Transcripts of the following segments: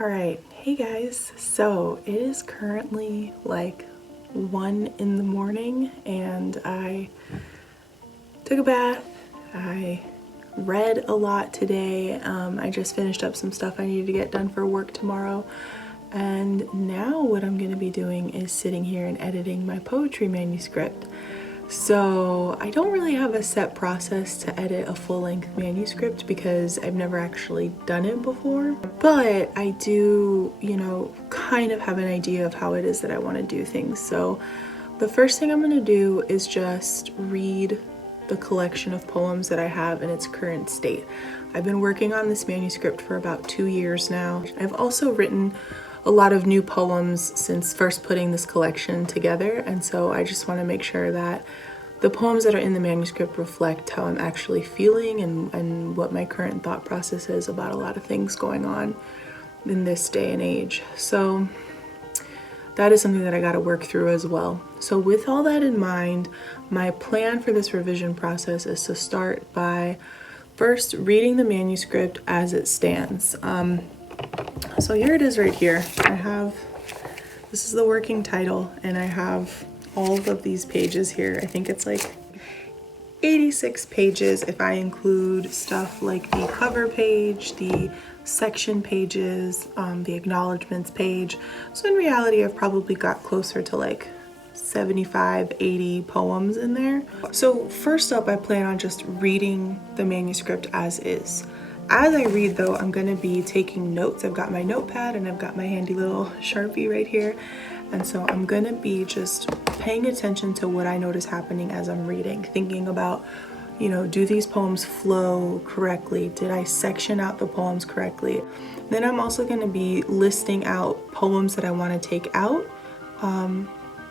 Alright, hey guys, so it is currently like 1 in the morning and I took a bath, I read a lot today, I just finished up some stuff I needed to get done for work tomorrow, and now what I'm going to be doing is sitting here and editing my poetry manuscript. So I don't really have a set process to edit a full-length manuscript because I've never actually done it before, but I do, kind of have an idea of how it is that I want to do things. So the first thing I'm going to do is just read the collection of poems that I have in its current state. I've been working on this manuscript for about 2 years now. I've also written a lot of new poems since first putting this collection together, and so I just want to make sure that the poems that are in the manuscript reflect how I'm actually feeling and what my current thought process is about a lot of things going on in this day and age. So that is something that I got to work through as well. So with all that in mind, my plan for this revision process is to start by first reading the manuscript as it stands. So here it is right here. This is the working title, and I have all of these pages here. I think it's like 86 pages if I include stuff like the cover page, the section pages, the acknowledgements page. So in reality, I've probably got closer to like 75, 80 poems in there. So first up, I plan on just reading the manuscript as is. As I read though, I'm gonna be taking notes. I've got my notepad and I've got my handy little Sharpie right here. And so I'm gonna be just paying attention to what I notice happening as I'm reading, thinking about, do these poems flow correctly? Did I section out the poems correctly? Then I'm also gonna be listing out poems that I wanna take out.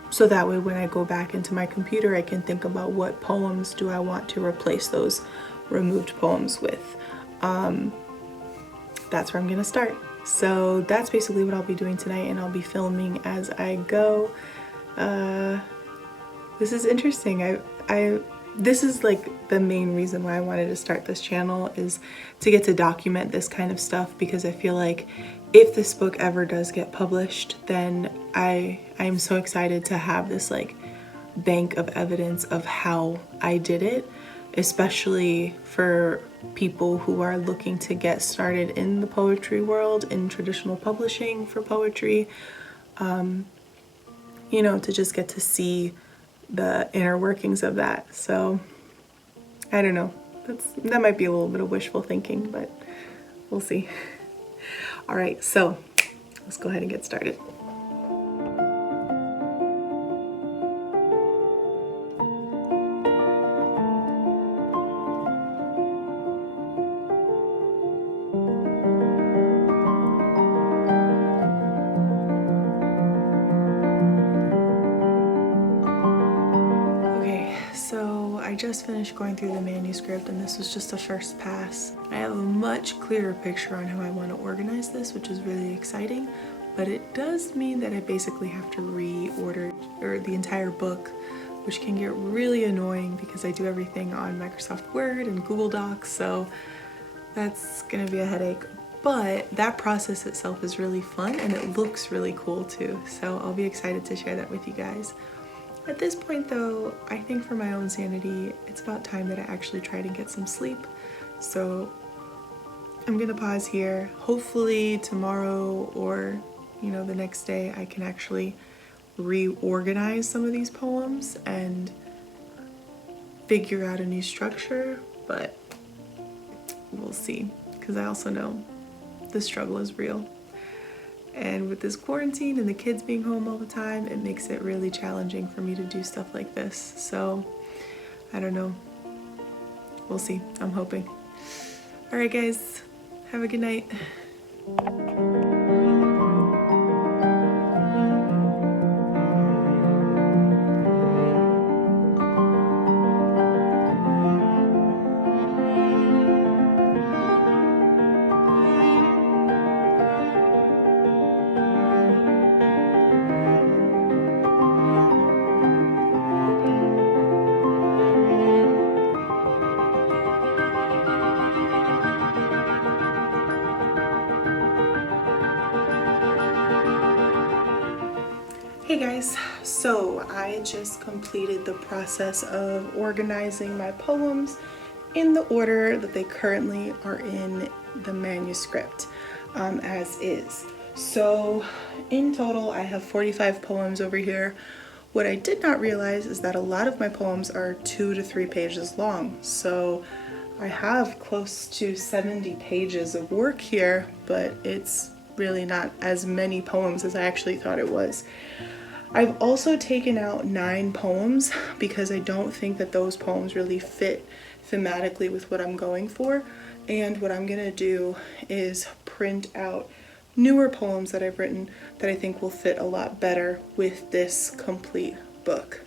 So that way when I go back into my computer, I can think about what poems do I want to replace those removed poems with. That's where I'm gonna start. So that's basically what I'll be doing tonight, and I'll be filming as I go. This is interesting. This is like the main reason why I wanted to start this channel, is to get to document this kind of stuff, because I feel like if this book ever does get published, then I'm so excited to have this like bank of evidence of how I did it, especially for people who are looking to get started in the poetry world, in traditional publishing for poetry, to just get to see the inner workings of that. So I don't know, that might be a little bit of wishful thinking, but we'll see. All right, so let's go ahead and get started. I just finished going through the manuscript, and this was just a first pass. I have a much clearer picture on how I want to organize this, which is really exciting, but it does mean that I basically have to reorder the entire book, which can get really annoying because I do everything on Microsoft Word and Google Docs, so that's gonna be a headache. But that process itself is really fun, and it looks really cool too, so I'll be excited to share that with you guys. At this point though, I think for my own sanity, it's about time that I actually try to get some sleep. So I'm gonna pause here. Hopefully tomorrow or, the next day, I can actually reorganize some of these poems and figure out a new structure, but we'll see, because I also know the struggle is real. And with this quarantine and the kids being home all the time, it makes it really challenging for me to do stuff like this. So, I don't know. We'll see. I'm hoping. All right, guys. Have a good night. guys, so I just completed the process of organizing my poems in the order that they currently are in the manuscript, as is. So in total I have 45 poems over here. What I did not realize is that a lot of my poems are 2 to 3 pages long, so I have close to 70 pages of work here, but it's really not as many poems as I actually thought it was. I've also taken out 9 poems because I don't think that those poems really fit thematically with what I'm going for, and what I'm gonna do is print out newer poems that I've written that I think will fit a lot better with this complete book.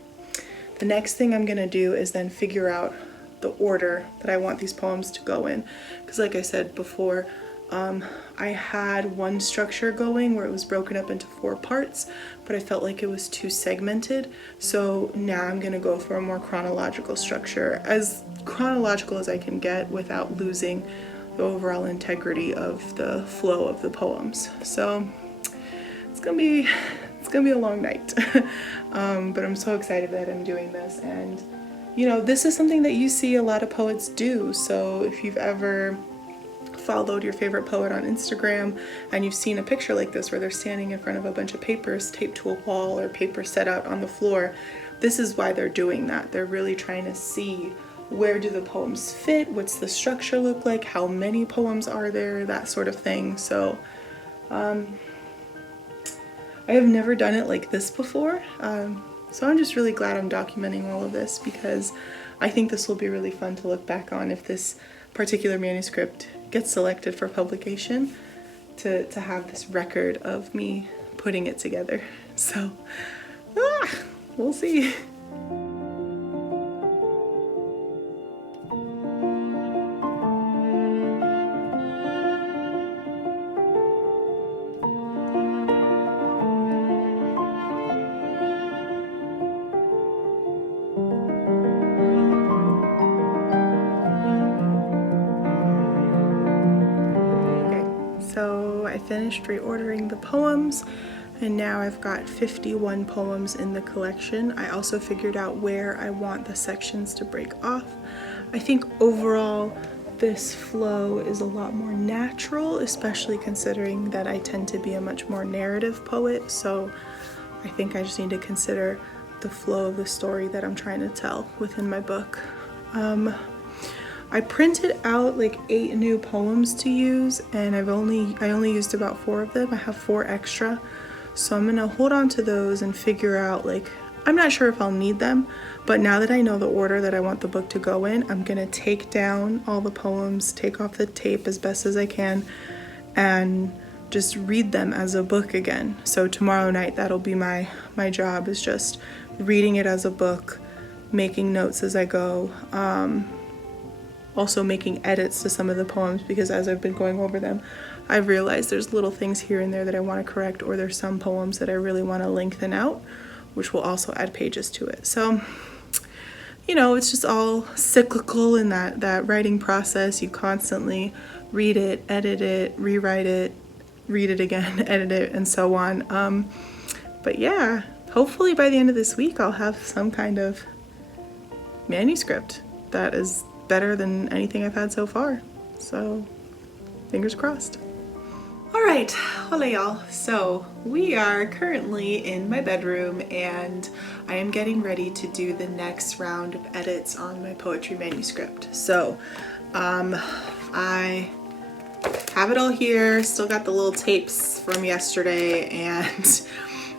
The next thing I'm gonna do is then figure out the order that I want these poems to go in, because like I said before, I had one structure going where it was broken up into 4 parts, but I felt like it was too segmented. So now I'm gonna go for a more chronological structure, as chronological as I can get without losing the overall integrity of the flow of the poems. So it's gonna be a long night, but I'm so excited that I'm doing this. And you know, this is something that you see a lot of poets do. So if you've ever followed your favorite poet on Instagram and you've seen a picture like this where they're standing in front of a bunch of papers taped to a wall or paper set out on the floor, this is why they're doing that. They're really trying to see, where do the poems fit, what's the structure look like, how many poems are there, that sort of thing. So I have never done it like this before, so I'm just really glad I'm documenting all of this, because I think this will be really fun to look back on if this particular manuscript gets selected for publication, to have this record of me putting it together. So we'll see. So I finished reordering the poems, and now I've got 51 poems in the collection. I also figured out where I want the sections to break off. I think overall this flow is a lot more natural, especially considering that I tend to be a much more narrative poet. So I think I just need to consider the flow of the story that I'm trying to tell within my book. I printed out like 8 new poems to use, and I only used about 4 of them. I have 4 extra, so I'm gonna hold on to those and figure out, like, I'm not sure if I'll need them, but now that I know the order that I want the book to go in, I'm gonna take down all the poems, take off the tape as best as I can, and just read them as a book again. So tomorrow night, that'll be my job, is just reading it as a book, making notes as I go, also making edits to some of the poems, because as I've been going over them, I've realized there's little things here and there that I want to correct, or there's some poems that I really want to lengthen out, which will also add pages to it. So, you know, it's just all cyclical in that writing process. You constantly read it, edit it, rewrite it, read it again, edit it, and so on. But yeah, hopefully by the end of this week, I'll have some kind of manuscript that is better than anything I've had so far. So fingers crossed. All right, hola y'all. So we are currently in my bedroom, and I am getting ready to do the next round of edits on my poetry manuscript. So I have it all here, still got the little tapes from yesterday, and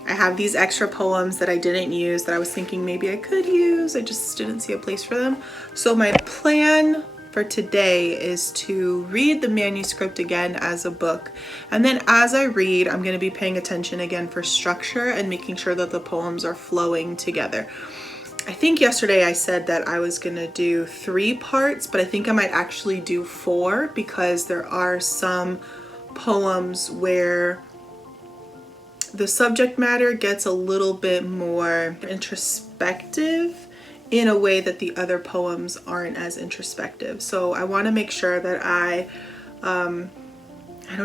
I have these extra poems that I didn't use that I was thinking maybe I could use. I just didn't see a place for them. So my plan for today is to read the manuscript again as a book. And then as I read, I'm going to be paying attention again for structure and making sure that the poems are flowing together. I think yesterday I said that I was going to do 3 parts, but I think I might actually do 4, because there are some poems where the subject matter gets a little bit more introspective in a way that the other poems aren't as introspective. So I want to make sure that I don't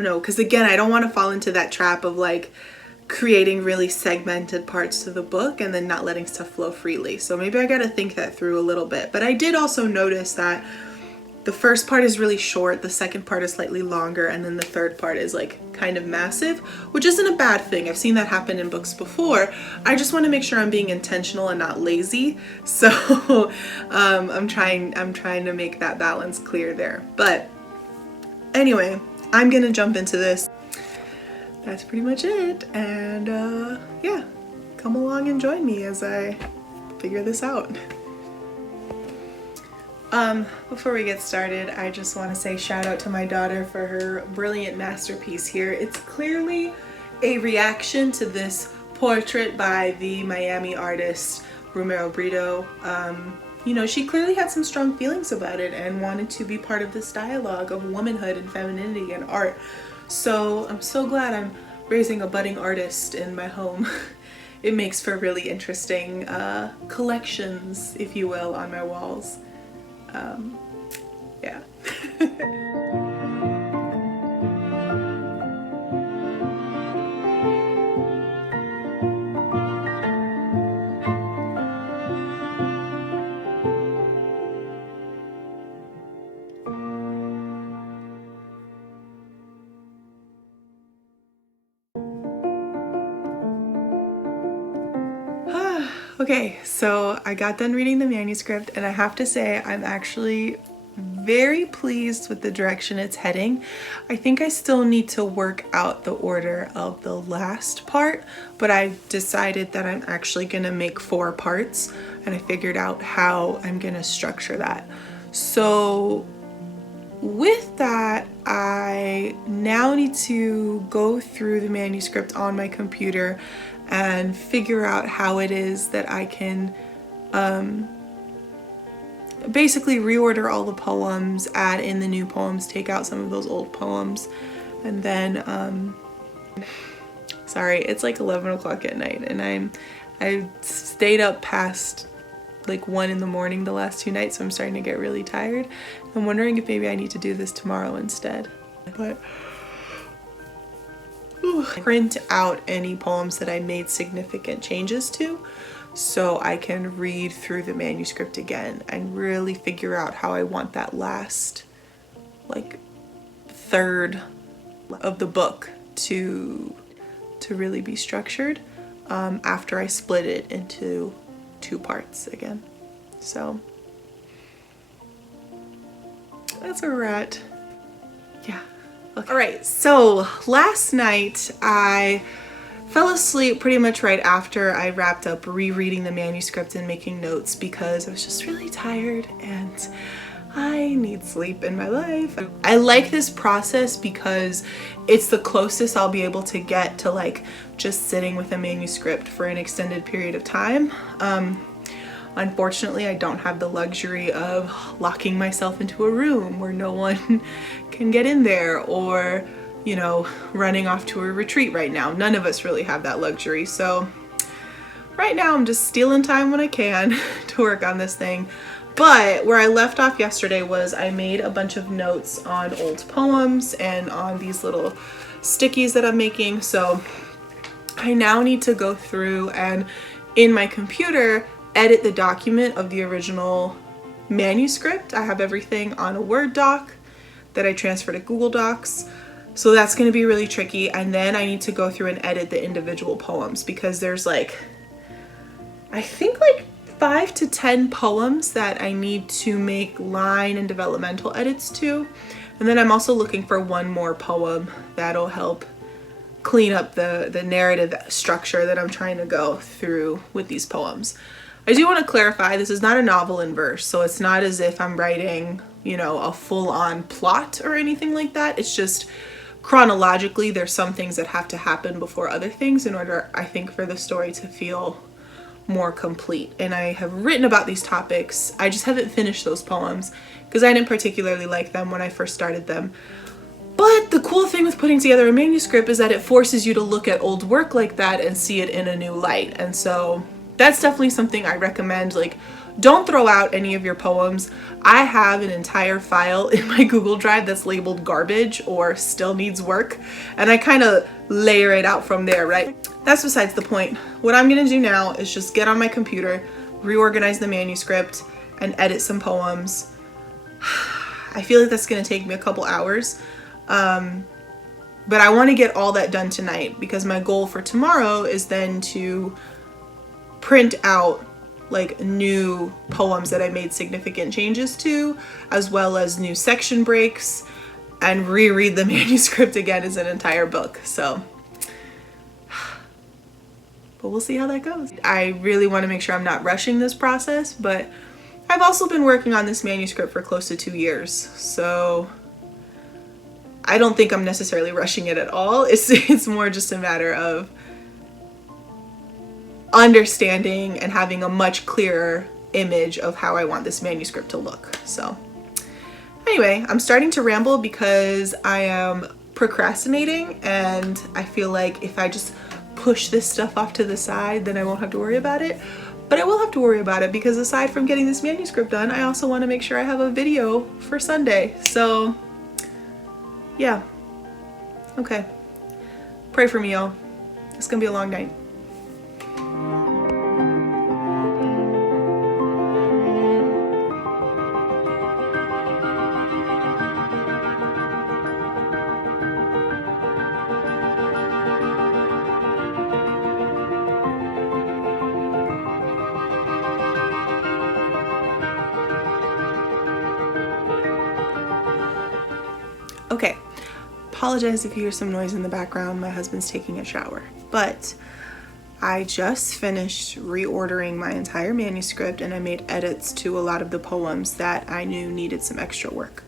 know, because again, I don't want to fall into that trap of like creating really segmented parts to the book and then not letting stuff flow freely. So maybe I gotta think that through a little bit. But I did also notice that the first part is really short, the second part is slightly longer, and then the third part is like kind of massive, which isn't a bad thing. I've seen that happen in books before. I just want to make sure I'm being intentional and not lazy. So I'm trying to make that balance clear there. But anyway, I'm gonna jump into this. That's pretty much it. And yeah, come along and join me as I figure this out. Before we get started, I just want to say shout out to my daughter for her brilliant masterpiece here. It's clearly a reaction to this portrait by the Miami artist Romero Brito. You know, she clearly had some strong feelings about it and wanted to be part of this dialogue of womanhood and femininity and art. So I'm so glad I'm raising a budding artist in my home. It makes for really interesting collections, if you will, on my walls. Yeah. Okay, so I got done reading the manuscript and I have to say I'm actually very pleased with the direction it's heading. I think I still need to work out the order of the last part, but I decided that I'm actually gonna make 4 parts and I figured out how I'm gonna structure that. So with that, I now need to go through the manuscript on my computer and figure out how it is that I can basically reorder all the poems, add in the new poems, take out some of those old poems, and then sorry, it's like 11 o'clock at night and I stayed up past like 1 in the morning the last 2 nights, so I'm starting to get really tired. I'm wondering if maybe I need to do this tomorrow instead. But print out any poems that I made significant changes to so I can read through the manuscript again and really figure out how I want that last like third of the book to really be structured after I split it into 2 parts again. So that's where we're at. Yeah. Okay. All right, so last night I fell asleep pretty much right after I wrapped up rereading the manuscript and making notes because I was just really tired and I need sleep in my life. I like this process because it's the closest I'll be able to get to like just sitting with a manuscript for an extended period of time. Unfortunately, I don't have the luxury of locking myself into a room where no one can get in there, or, you know, running off to a retreat right now. None of us really have that luxury. So right now I'm just stealing time when I can to work on this thing. But where I left off yesterday was I made a bunch of notes on old poems and on these little stickies that I'm making. So I now need to go through and in my computer edit the document of the original manuscript. I have everything on a Word doc that I transfer to Google Docs. So that's going to be really tricky. And then I need to go through and edit the individual poems because there's like, I think like 5 to 10 poems that I need to make line and developmental edits to. And then I'm also looking for 1 more poem that'll help clean up the narrative structure that I'm trying to go through with these poems. I do want to clarify, this is not a novel in verse, so it's not as if I'm writing, you know, a full-on plot or anything like that. It's just chronologically there's some things that have to happen before other things in order, I think, for the story to feel more complete. And I have written about these topics. I just haven't finished those poems because I didn't particularly like them when I first started them. But the cool thing with putting together a manuscript is that it forces you to look at old work like that and see it in a new light. And so that's definitely something I recommend, like don't throw out any of your poems. I have an entire file in my Google Drive that's labeled garbage or still needs work, and I kind of layer it out from there, right? That's besides the point. What I'm gonna do now is just get on my computer, reorganize the manuscript, and edit some poems. I feel like that's gonna take me a couple hours, but I want to get all that done tonight because my goal for tomorrow is then to print out like new poems that I made significant changes to, as well as new section breaks, and reread the manuscript again as an entire book. So, but we'll see how that goes. I really want to make sure I'm not rushing this process, but I've also been working on this manuscript for close to 2 years, so I don't think I'm necessarily rushing it at all. It's more just a matter of understanding and having a much clearer image of how I want this manuscript to look. So anyway, I'm starting to ramble because I am procrastinating, and I feel like if I just push this stuff off to the side, then I won't have to worry about it. But I will have to worry about it because aside from getting this manuscript done, I also want to make sure I have a video for Sunday. So yeah, okay. Pray for me, y'all. It's gonna be a long night. Okay, apologize if you hear some noise in the background. My husband's taking a shower, but I just finished reordering my entire manuscript, and I made edits to a lot of the poems that I knew needed some extra work.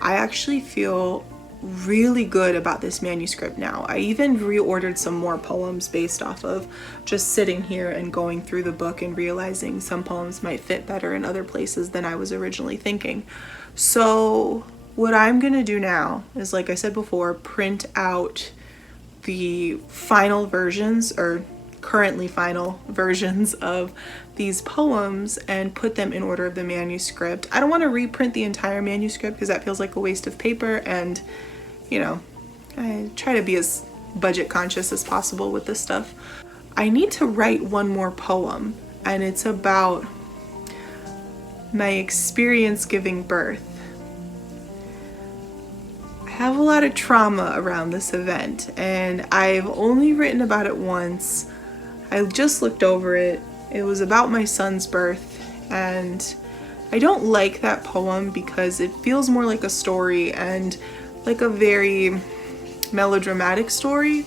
I actually feel really good about this manuscript now. I even reordered some more poems based off of just sitting here and going through the book and realizing some poems might fit better in other places than I was originally thinking. So what I'm gonna do now is, like I said before, print out the final versions, or currently final versions, of these poems and put them in order of the manuscript. I don't want to reprint the entire manuscript because that feels like a waste of paper, and you know, I try to be as budget conscious as possible with this stuff. I need to write one more poem, and it's about my experience giving birth. I have a lot of trauma around this event, and I've only written about it once. I just looked over it. It was about my son's birth, and I don't like that poem because it feels more like a story, and like a very melodramatic story.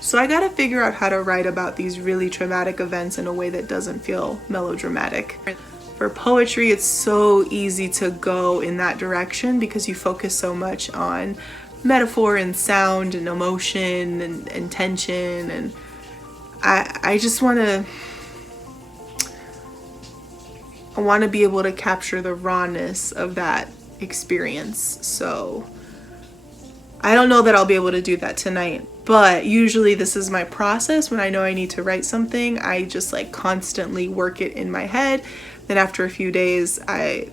So I gotta figure out how to write about these really traumatic events in a way that doesn't feel melodramatic. For poetry, it's so easy to go in that direction because you focus so much on metaphor and sound and emotion and tension, and I just want to be able to capture the rawness of that experience. So I don't know that I'll be able to do that tonight, but usually this is my process. When I know I need to write something, I just like constantly work it in my head. Then after a few days, I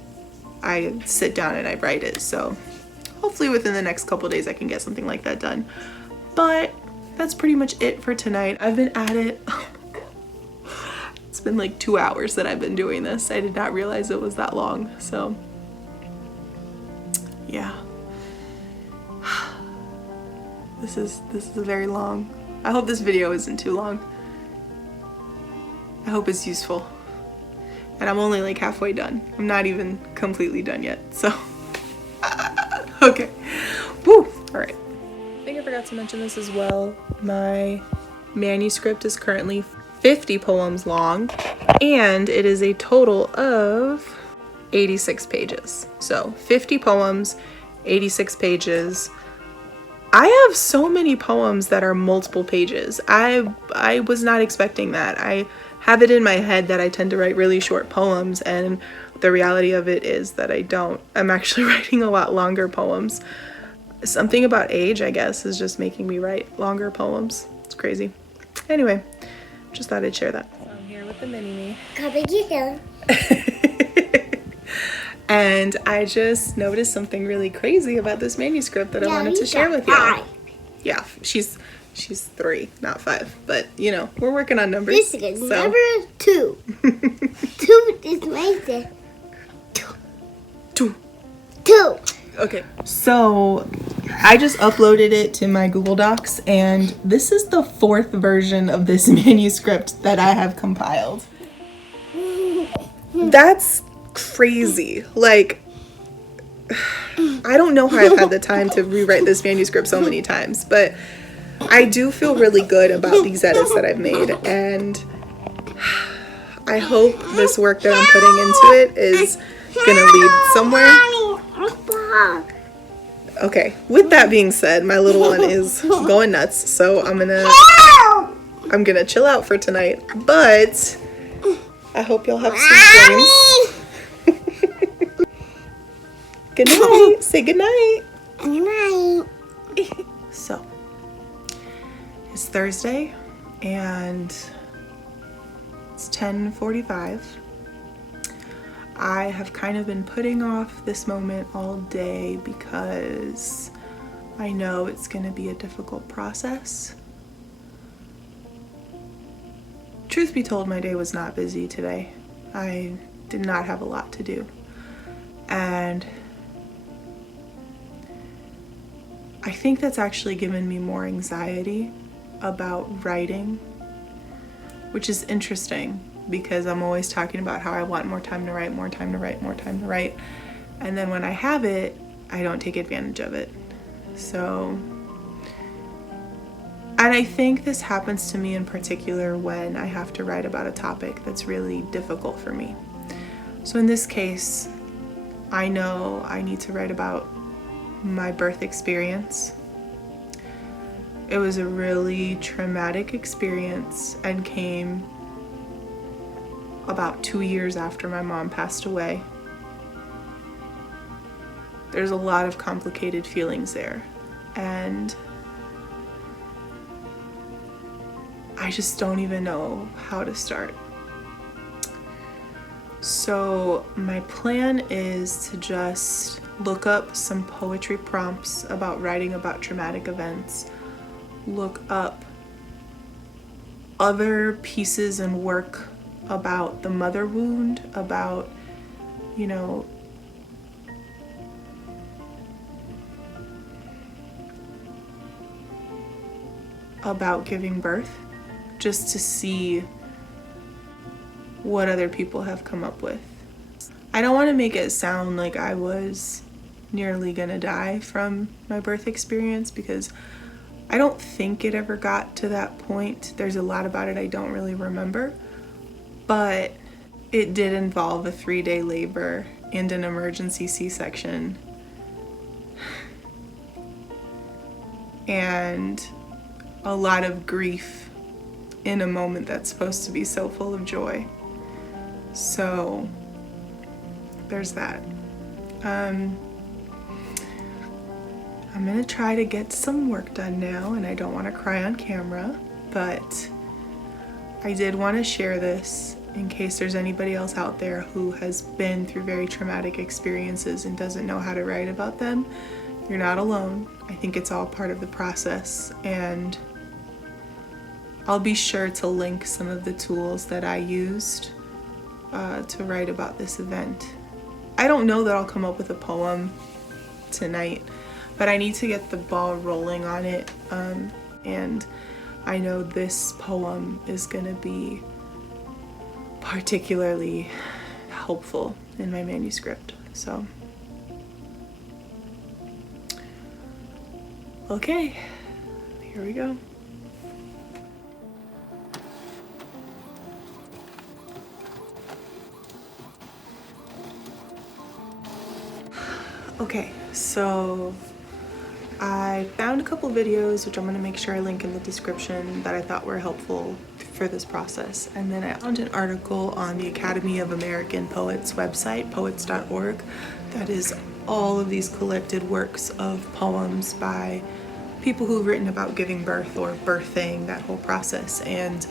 sit down and I write it. So hopefully within the next couple days I can get something like that done. But that's pretty much it for tonight. I've been at it. Oh my God. It's been like 2 hours that I've been doing this. I did not realize it was that long. So yeah. This is very long. I hope this video isn't too long. I hope it's useful. And I'm only like halfway done. I'm not even completely done yet, so. Okay. Woo! All right. I think I forgot to mention this as well. My manuscript is currently 50 poems long, and it is a total of 86 pages. So 50 poems, 86 pages. I have so many poems that are multiple pages. I was not expecting that. I have it in my head that I tend to write really short poems, and the reality of it is that I don't. I'm actually writing a lot longer poems. Something about age, I guess, is just making me write longer poems. It's crazy. Anyway, just thought I'd share that. So I'm here here with the mini-me. Come here. And I just noticed something really crazy about this manuscript that I wanted to share with y'all. Yeah, she's 3, not 5, but you know, we're working on numbers. This is number 2. 2 is right there. 2. Okay, so I just uploaded it to my Google Docs, and this is the 4th version of this manuscript that I have compiled. That's crazy. Like, I don't know how I've had the time to rewrite this manuscript so many times, but I do feel really good about these edits that I've made, and I hope this work that I'm putting into it is gonna lead somewhere. Okay, with that being said, my little one is going nuts, so I'm gonna chill out for tonight, but I hope y'all have sweet dreams. Good night. Say good night. Good night. So, it's Thursday, and it's 10:45. I have kind of been putting off this moment all day because I know it's going to be a difficult process. Truth be told, my day was not busy today. I did not have a lot to do. And I think that's actually given me more anxiety about writing, which is interesting because I'm always talking about how I want more time to write, more time to write, more time to write. And then when I have it, I don't take advantage of it. So, and I think this happens to me in particular when I have to write about a topic that's really difficult for me. So in this case, I know I need to write about my birth experience. It was a really traumatic experience and came about 2 years after my mom passed away. There's a lot of complicated feelings there, and I just don't even know how to start. So my plan is to just look up some poetry prompts about writing about traumatic events, look up other pieces and work about the mother wound, about, you know, about giving birth, just to see what other people have come up with. I don't want to make it sound like I was nearly gonna die from my birth experience, because I don't think it ever got to that point. There's a lot about it I don't really remember. But it did involve a 3-day labor and an emergency C-section. And a lot of grief in a moment that's supposed to be so full of joy. So there's that. I'm gonna try to get some work done now, and I don't want to cry on camera, but I did want to share this in case there's anybody else out there who has been through very traumatic experiences and doesn't know how to write about them. You're not alone. I think it's all part of the process, and I'll be sure to link some of the tools that I used to write about this event. I don't know that I'll come up with a poem tonight, but I need to get the ball rolling on it, and I know this poem is going to be particularly helpful in my manuscript. So, okay, here we go. Okay, so I found a couple videos, which I'm going to make sure I link in the description, that I thought were helpful for this process. And then I found an article on the Academy of American Poets website, poets.org, that is all of these collected works of poems by people who've written about giving birth or birthing, that whole process. And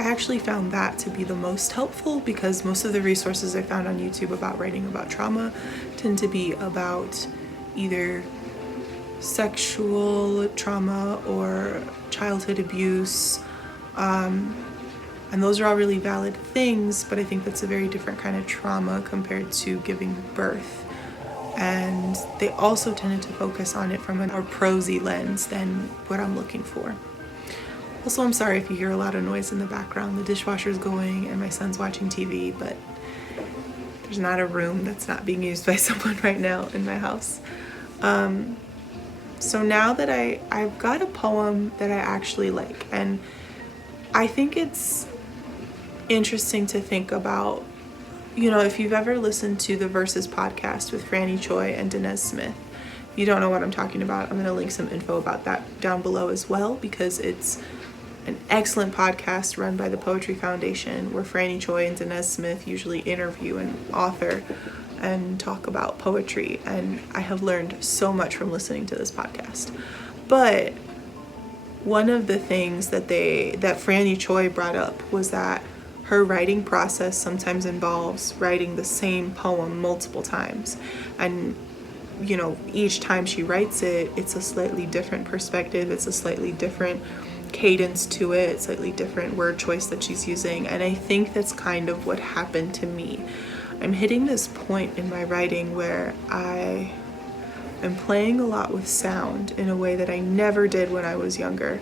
I actually found that to be the most helpful, because most of the resources I found on YouTube about writing about trauma tend to be about either sexual trauma or childhood abuse. And those are all really valid things, but I think that's a very different kind of trauma compared to giving birth. And they also tended to focus on it from a more prosy lens than what I'm looking for. Also, I'm sorry if you hear a lot of noise in the background. The dishwasher's going and my son's watching TV, but there's not a room that's not being used by someone right now in my house. So now that I've got a poem that I actually like, and I think it's interesting to think about, you know, if you've ever listened to the Verses podcast with Franny Choi and Dinez Smith. If you don't know what I'm talking about, I'm going to link some info about that down below as well, because it's an excellent podcast run by the Poetry Foundation, where Franny Choi and Dinez Smith usually interview an author and talk about poetry, and I have learned so much from listening to this podcast. But one of the things that Franny Choi brought up was that her writing process sometimes involves writing the same poem multiple times, and you know, each time she writes it, it's a slightly different perspective, it's a slightly different cadence to it, slightly different word choice that she's using. And I think that's kind of what happened to me. I'm hitting this point in my writing where I am playing a lot with sound in a way that I never did when I was younger,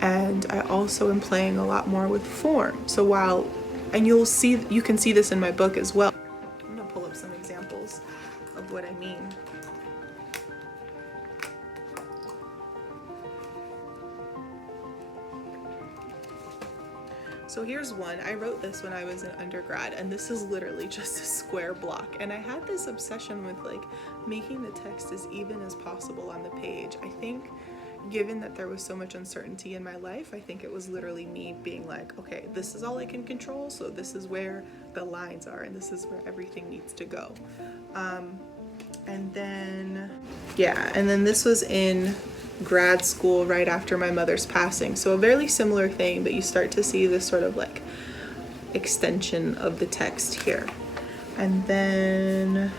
and I also am playing a lot more with form. So while, and you can see this in my book as well. I'm gonna pull up some examples of what I mean. So here's one. I wrote this when I was in undergrad, and this is literally just a square block. And I had this obsession with like making the text as even as possible on the page. I think given that there was so much uncertainty in my life, I think it was literally me being like, okay, this is all I can control, so this is where the lines are, and this is where everything needs to go. And then this was in grad school right after my mother's passing. So a very similar thing, but you start to see this sort of like extension of the text here. And then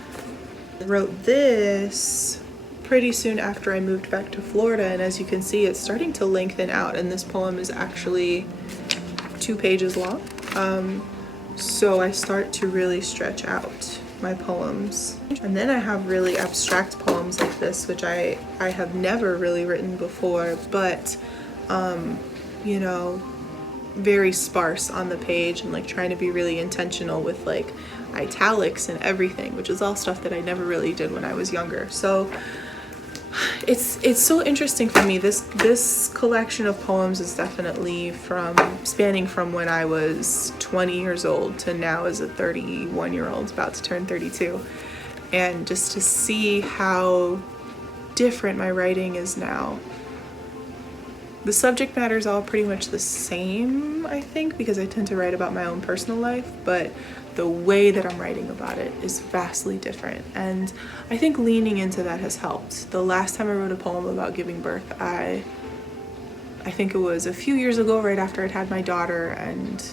I wrote this pretty soon after I moved back to Florida, and as you can see, it's starting to lengthen out, and this poem is actually 2 pages long. So I start to really stretch out my poems. And then I have really abstract poems like this, which I have never really written before, but you know, very sparse on the page, and like trying to be really intentional with like italics and everything, which is all stuff that I never really did when I was younger. So it's so interesting for me. This collection of poems is definitely spanning from when I was 20 years old to now as a 31-year-old, about to turn 32. And just to see how different my writing is now. The subject matter is all pretty much the same, I think, because I tend to write about my own personal life, but the way that I'm writing about it is vastly different. And I think leaning into that has helped. The last time I wrote a poem about giving birth, I think it was a few years ago, right after I'd had my daughter, and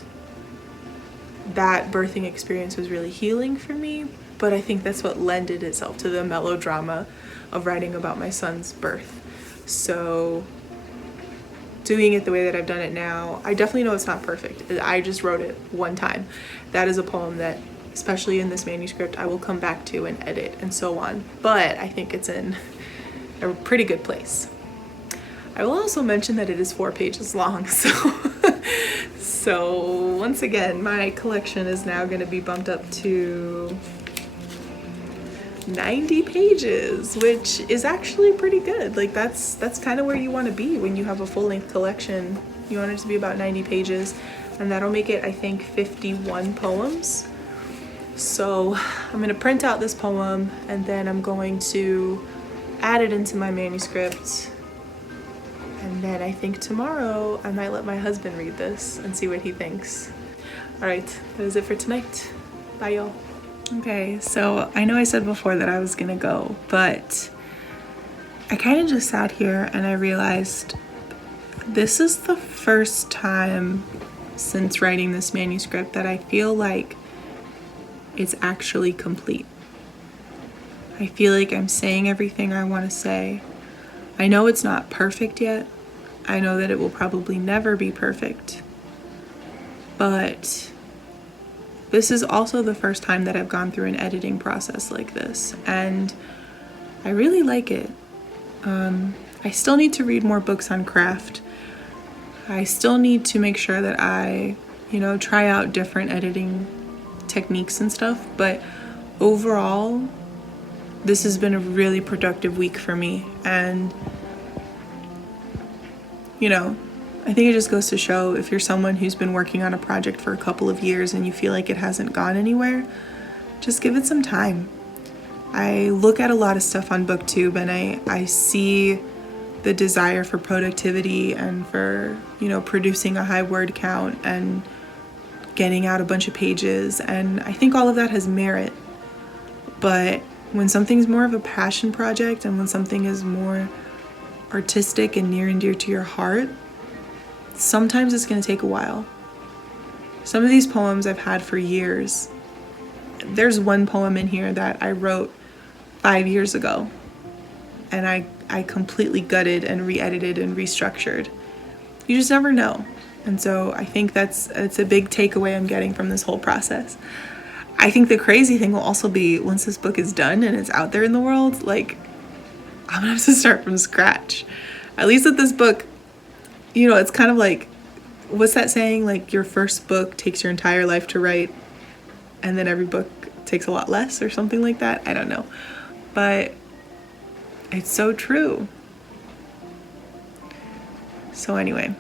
that birthing experience was really healing for me. But I think that's what lended itself to the melodrama of writing about my son's birth. So doing it the way that I've done it now, I definitely know it's not perfect. I just wrote it one time. That is a poem that, especially in this manuscript, I will come back to and edit and so on. But I think it's in a pretty good place. I will also mention that it is 4 pages long, so once again, my collection is now going to be bumped up to 90 pages, which is actually pretty good. Like that's kind of where you want to be when you have a full-length collection. You want it to be about 90 pages, and that'll make it, I think, 51 poems. So I'm going to print out this poem, and then I'm going to add it into my manuscript. And then I think tomorrow I might let my husband read this and see what he thinks. All right, that is it for tonight. Bye, y'all. Okay, so I know I said before that I was gonna go, but I kind of just sat here and I realized this is the first time since writing this manuscript that I feel like it's actually complete. I feel like I'm saying everything I want to say. I know it's not perfect yet. I know that it will probably never be perfect. But this is also the first time that I've gone through an editing process like this, and I really like it. I still need to read more books on craft. I still need to make sure that I, try out different editing techniques and stuff, but overall, this has been a really productive week for me, and I think it just goes to show, if you're someone who's been working on a project for a couple of years and you feel like it hasn't gone anywhere, just give it some time. I look at a lot of stuff on BookTube and I see the desire for productivity and for, producing a high word count and getting out a bunch of pages, and I think all of that has merit. But when something's more of a passion project and when something is more artistic and near and dear to your heart, sometimes it's going to take a while. Some of these poems I've had for years. There's one poem in here that I wrote 5 years ago, and I completely gutted and re-edited and restructured. You just never know. And so I think it's a big takeaway I'm getting from this whole process. I think the crazy thing will also be, once this book is done and it's out there in the world, like, I'm gonna have to start from scratch. At least with this book, it's kind of like, what's that saying? Like, your first book takes your entire life to write, and then every book takes a lot less, or something like that. I don't know. But it's so true. So anyway,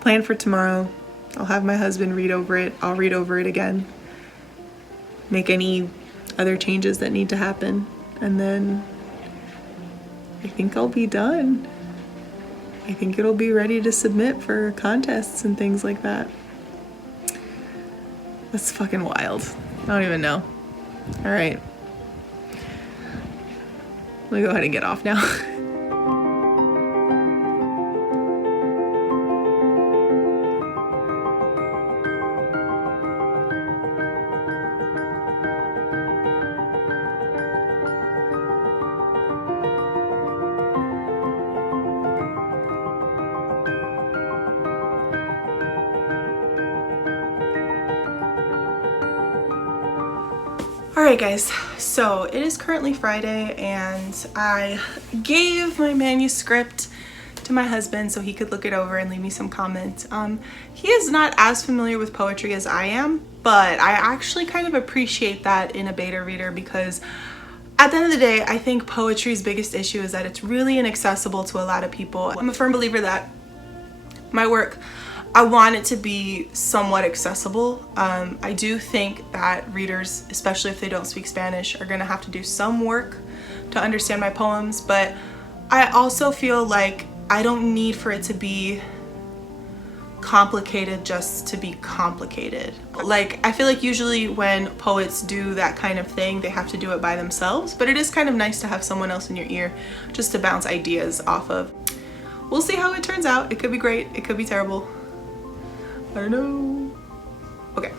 plan for tomorrow. I'll have my husband read over it. I'll read over it again. Make any other changes that need to happen. And then I think I'll be done. I think it'll be ready to submit for contests and things like that. That's fucking wild. I don't even know. All right. Let me go ahead and get off now. Alright guys, so it is currently Friday and I gave my manuscript to my husband so he could look it over and leave me some comments. He is not as familiar with poetry as I am, but I actually kind of appreciate that in a beta reader, because at the end of the day, I think poetry's biggest issue is that it's really inaccessible to a lot of people. I'm a firm believer that my work, I want it to be somewhat accessible. I do think that readers, especially if they don't speak Spanish, are gonna have to do some work to understand my poems, but I also feel like I don't need for it to be complicated just to be complicated. Like, I feel like usually when poets do that kind of thing, they have to do it by themselves, but it is kind of nice to have someone else in your ear just to bounce ideas off of. We'll see how it turns out. It could be great, it could be terrible. I don't know. Okay.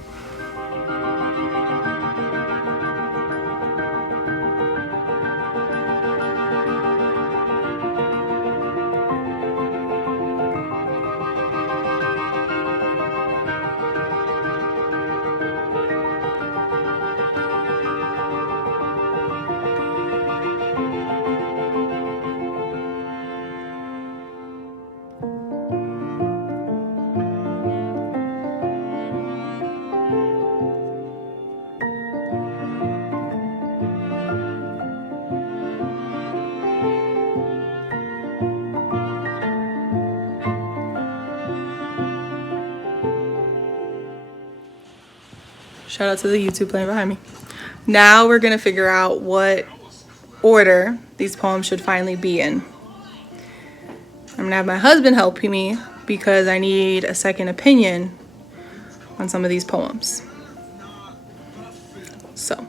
Shout out to the YouTube player behind me. Now we're gonna figure out what order these poems should finally be in. I'm gonna have my husband help me because I need a second opinion on some of these poems. So.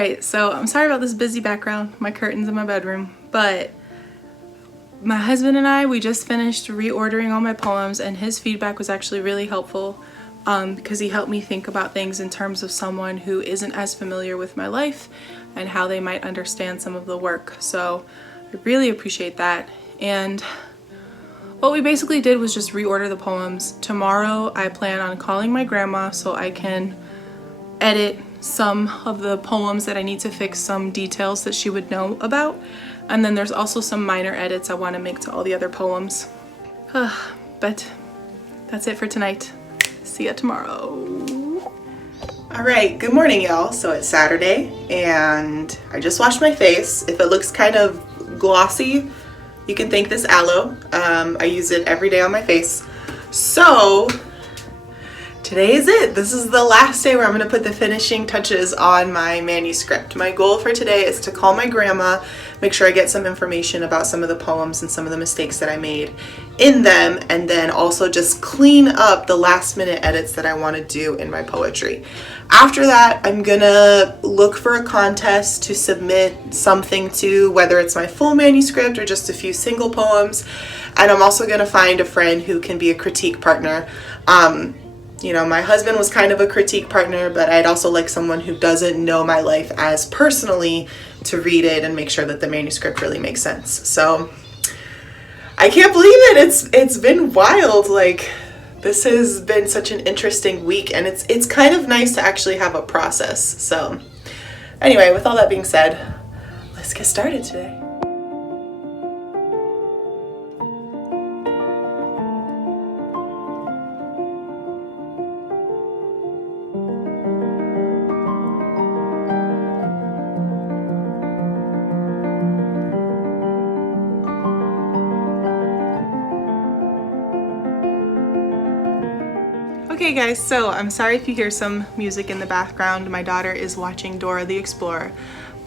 Alright, so I'm sorry about this busy background, my curtains in my bedroom, but my husband and I, we just finished reordering all my poems, and his feedback was actually really helpful because he helped me think about things in terms of someone who isn't as familiar with my life and how they might understand some of the work. So I really appreciate that. And what we basically did was just reorder the poems. Tomorrow I plan on calling my grandma so I can edit some of the poems that I need to fix some details that she would know about. And then there's also some minor edits I want to make to all the other poems. But that's it for tonight. See ya tomorrow. All right, good morning, y'all. So it's Saturday and I just washed my face. If it looks kind of glossy, you can thank this aloe. I use it every day on my face. So today is it. This is the last day where I'm going to put the finishing touches on my manuscript. My goal for today is to call my grandma, make sure I get some information about some of the poems and some of the mistakes that I made in them, and then also just clean up the last minute edits that I want to do in my poetry. After that, I'm gonna look for a contest to submit something to, whether it's my full manuscript or just a few single poems. And I'm also gonna find a friend who can be a critique partner. You know, my husband was kind of a critique partner, but I'd also like someone who doesn't know my life as personally to read it and make sure that the manuscript really makes sense. So I can't believe it. It's been wild. Like, this has been such an interesting week, and it's kind of nice to actually have a process. So anyway, with all that being said, let's get started today. Okay guys, so I'm sorry if you hear some music in the background. My daughter is watching Dora the Explorer.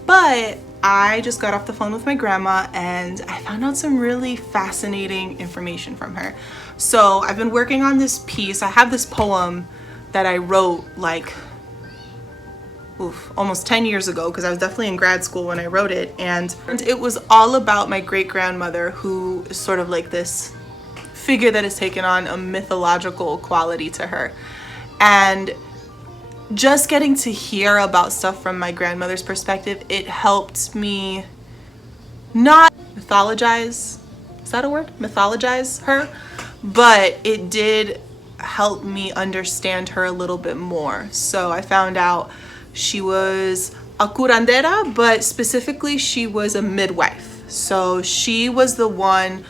But I just got off the phone with my grandma and I found out some really fascinating information from her. So I've been working on this piece. I have this poem that I wrote like almost 10 years ago, because I was definitely in grad school when I wrote it. And it was all about my great-grandmother, who is sort of like this figure that has taken on a mythological quality to her. And just getting to hear about stuff from my grandmother's perspective, it helped me not mythologize, is that a word? Mythologize her, but it did help me understand her a little bit more. So I found out she was a curandera, but specifically she was a midwife. So she was the one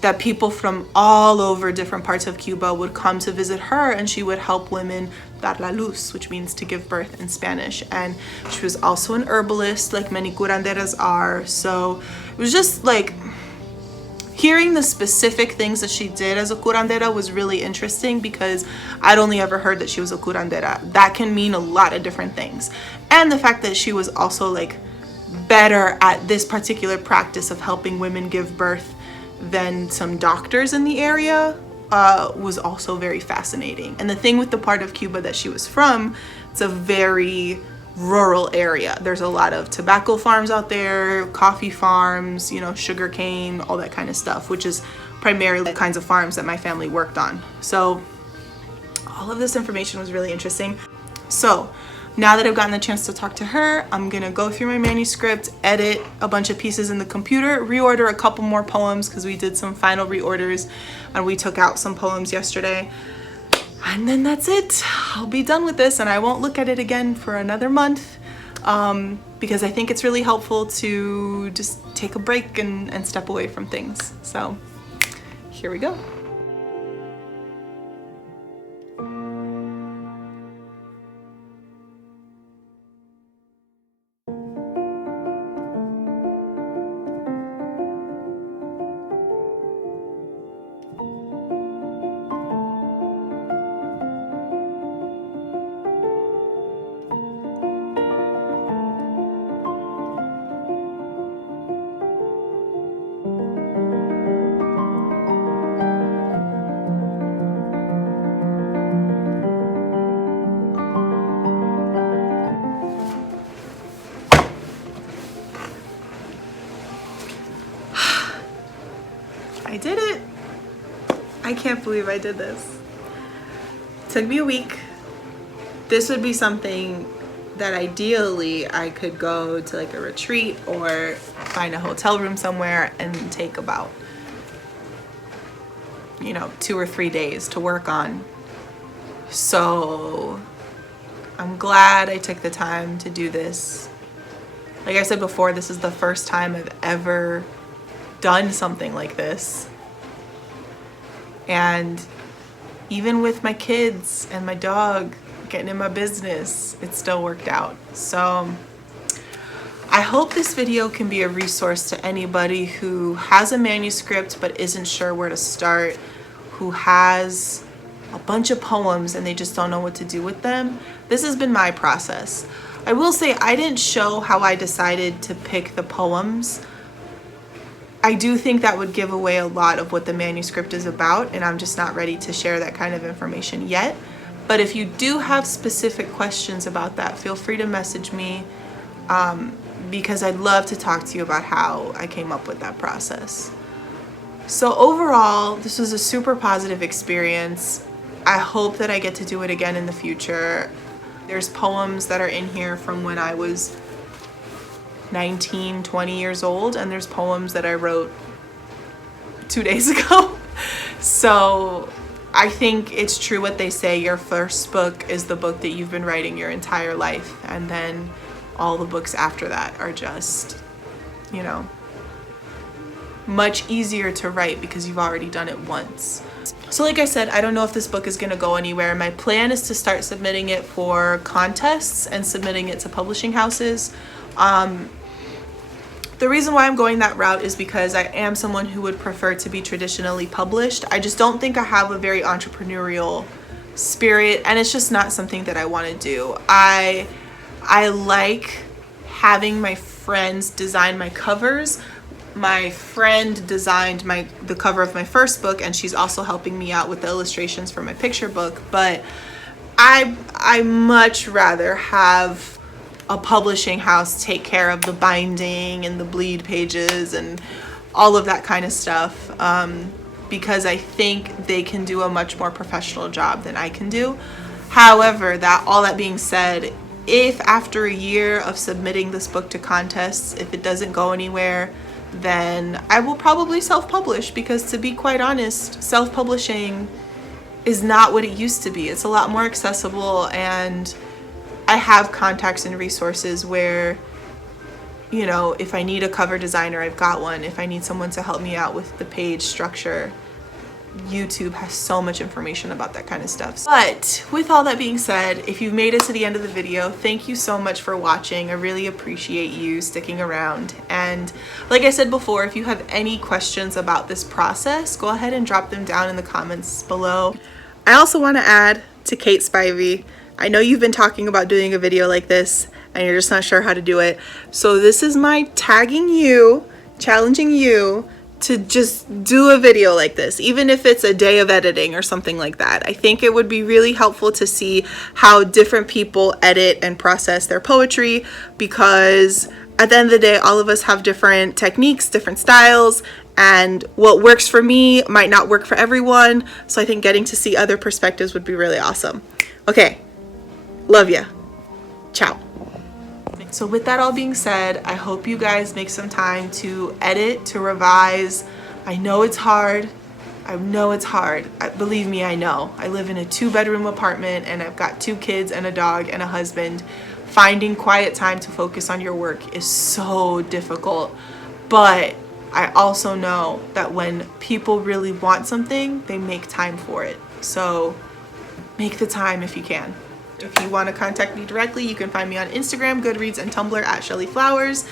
that people from all over different parts of Cuba would come to visit her, and she would help women dar la luz, which means to give birth in Spanish. And she was also an herbalist, like many curanderas are. So it was just like hearing the specific things that she did as a curandera was really interesting, because I'd only ever heard that she was a curandera. That can mean a lot of different things. And the fact that she was also like better at this particular practice of helping women give birth than some doctors in the area was also very fascinating. And the thing with the part of Cuba that she was from, it's a very rural area. There's a lot of tobacco farms out there, coffee farms, you know, sugar cane, all that kind of stuff, which is primarily the kinds of farms that my family worked on. So all of this information was really interesting. So now that I've gotten the chance to talk to her, I'm gonna go through my manuscript, edit a bunch of pieces in the computer, reorder a couple more poems, because we did some final reorders and we took out some poems yesterday. And then that's it. I'll be done with this and I won't look at it again for another month, because I think it's really helpful to just take a break and step away from things. So here we go. I did it. I can't believe I did this. It took me a week. This would be something that ideally I could go to like a retreat or find a hotel room somewhere and take about, you know, 2 or 3 days to work on. So I'm glad I took the time to do this. Like I said before, this is the first time I've ever done something like this. And even with my kids and my dog getting in my business, it still worked out. So I hope this video can be a resource to anybody who has a manuscript but isn't sure where to start, who has a bunch of poems and they just don't know what to do with them. This has been my process. I will say I didn't show how I decided to pick the poems. I do think that would give away a lot of what the manuscript is about, and I'm just not ready to share that kind of information yet. But if you do have specific questions about that, feel free to message me, because I'd love to talk to you about how I came up with that process. So overall, this was a super positive experience. I hope that I get to do it again in the future. There's poems that are in here from when I was 19, 20 years old, and there's poems that I wrote 2 days ago. So I think it's true what they say, your first book is the book that you've been writing your entire life, and then all the books after that are just, you know, much easier to write because you've already done it once. So like I said, I don't know if this book is going to go anywhere. My plan is to start submitting it for contests and submitting it to publishing houses. The reason why I'm going that route is because I am someone who would prefer to be traditionally published. I just don't think I have a very entrepreneurial spirit, and it's just not something that I want to do. I like having my friends design my covers. My friend designed the cover of my first book, and she's also helping me out with the illustrations for my picture book, but I much rather have a publishing house take care of the binding and the bleed pages and all of that kind of stuff, because I think they can do a much more professional job than I can do. However, all that being said, if after a year of submitting this book to contests, if it doesn't go anywhere, then I will probably self-publish, because to be quite honest, self-publishing is not what it used to be. It's a lot more accessible, and I have contacts and resources where, you know, if I need a cover designer, I've got one. If I need someone to help me out with the page structure, YouTube has so much information about that kind of stuff. But with all that being said, if you've made it to the end of the video, thank you so much for watching. I really appreciate you sticking around. And like I said before, if you have any questions about this process, go ahead and drop them down in the comments below. I also want to add to Kate Spivey, I know you've been talking about doing a video like this and you're just not sure how to do it. So this is my tagging you, challenging you to just do a video like this, even if it's a day of editing or something like that. I think it would be really helpful to see how different people edit and process their poetry, because at the end of the day, all of us have different techniques, different styles, and what works for me might not work for everyone. So I think getting to see other perspectives would be really awesome. Okay, love ya. Ciao. So with that all being said, I hope you guys make some time to edit, to revise. I know it's hard. I know it's hard. Believe me, I know. I live in a 2-bedroom apartment and I've got 2 kids and a dog and a husband. Finding quiet time to focus on your work is so difficult. But I also know that when people really want something, they make time for it. So make the time if you can. If you want to contact me directly, you can find me on Instagram, Goodreads, and Tumblr at Shelly Flowers.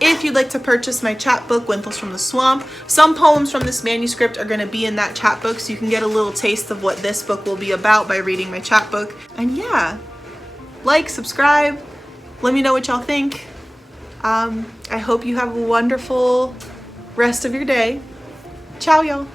If you'd like to purchase my chapbook, Wintles from the Swamp, some poems from this manuscript are going to be in that chapbook, so you can get a little taste of what this book will be about by reading my chapbook. And yeah, like, subscribe, let me know what y'all think. I hope you have a wonderful rest of your day. Ciao, y'all.